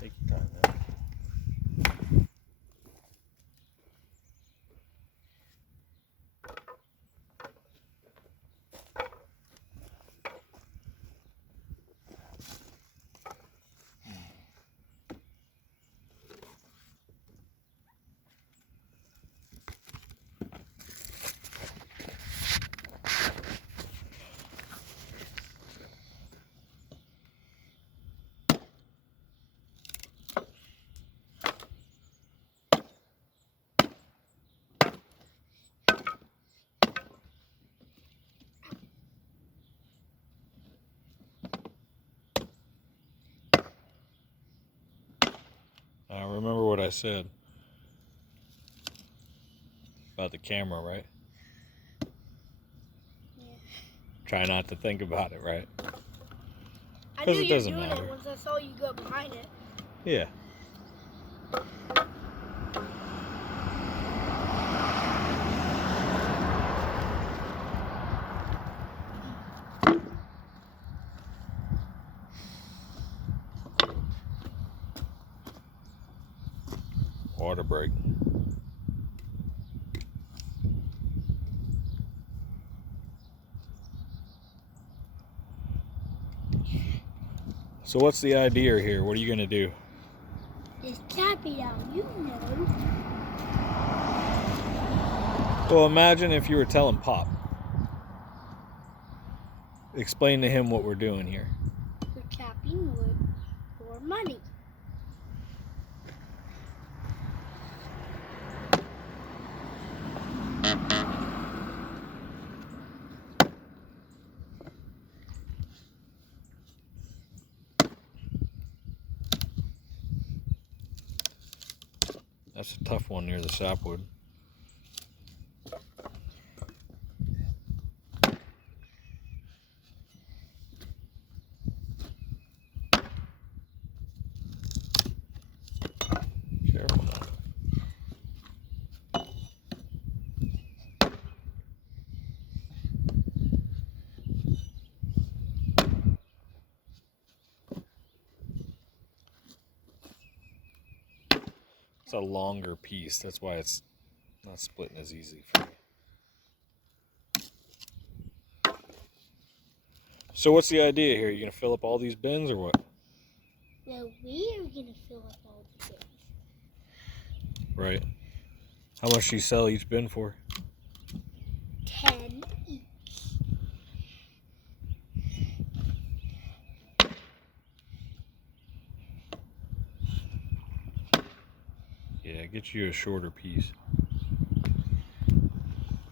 Take your time, man. Remember what I said about the camera, right? Yeah. Try not to think about it, right? I 'Cause knew it you were doesn't doing matter. it once I saw you go behind it. Yeah. Water break. So what's the idea here? What are you gonna do? Just tap it out, you know. Well, imagine if you were telling Pop. Explain to him what we're doing here. We're tapping wood for money. That's a tough one near the sapwood. Careful now. It's a longer piece. That's why it's not splitting as easy for you. So what's the idea here? You gonna fill up all these bins or what? Well, we are gonna fill up all the bins. Right. How much do you sell each bin for? 10 each. Yeah, get you a shorter piece.